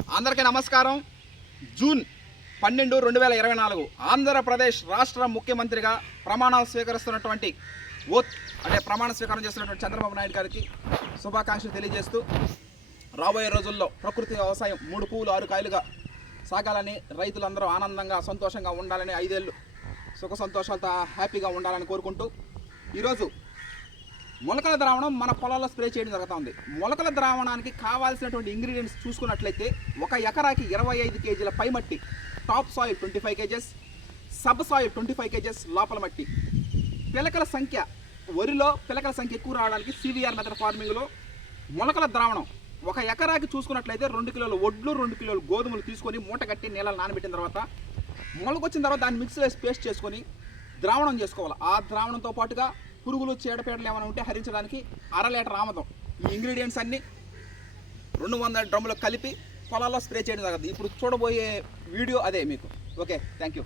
అందరికీ నమస్కారం. జూన్ 12, 2024 ఆంధ్రప్రదేశ్ రాష్ట్ర ముఖ్యమంత్రిగా ప్రమాణాలు స్వీకరిస్తున్నటువంటి ప్రమాణ స్వీకారం చేస్తున్నటువంటి చంద్రబాబు నాయుడు గారికి శుభాకాంక్షలు తెలియజేస్తూ రాబోయే రోజుల్లో ప్రకృతి వ్యవసాయం 3 పువ్వులు 6 కాయలుగా సాగాలని, రైతులందరూ ఆనందంగా సంతోషంగా ఉండాలని, 5 ఏళ్ళు సుఖ సంతోషాలతో హ్యాపీగా ఉండాలని కోరుకుంటూ ఈరోజు మొలకల ద్రావణం మన పొలాల్లో స్ప్రే చేయడం జరుగుతుంది. మొలకల ద్రావణానికి కావాల్సినటువంటి ఇంగ్రీడియంట్స్ చూసుకున్నట్లయితే 1 ఎకరాకి 25 కేజీల పై మట్టి, top soil 25 kgs, sub soil 25 kgs, లోపల మట్టి. పిలకల సంఖ్య, వరిలో పిలకల సంఖ్య ఎక్కువ రావడానికి సివిఆర్ మెథడ్ ఫార్మింగ్లో మొలకల ద్రావణం 1 ఎకరాకి చూసుకున్నట్లయితే 2 కిలోల వడ్లు, 2 కిలోల గోధుమలు తీసుకొని మూట కట్టి నీళ్ళని నానబెట్టిన తర్వాత మొలకొచ్చిన తర్వాత దాన్ని మిక్స్ వేసి పేస్ట్ చేసుకొని ద్రావణం చేసుకోవాలి. ఆ ద్రావణంతో పాటుగా పురుగులు, చీడపీడలు ఏమైనా ఉంటే హరించడానికి 1/2 లీటర్ ఆమదం, ఈ ఇంగ్రీడియంట్స్ అన్నీ 200 డ్రమ్ములు కలిపి పొలాల్లో స్ప్రే చేయడం జరుగుతుంది. ఇప్పుడు చూడబోయే వీడియో అదే మీకు. Okay, thank you.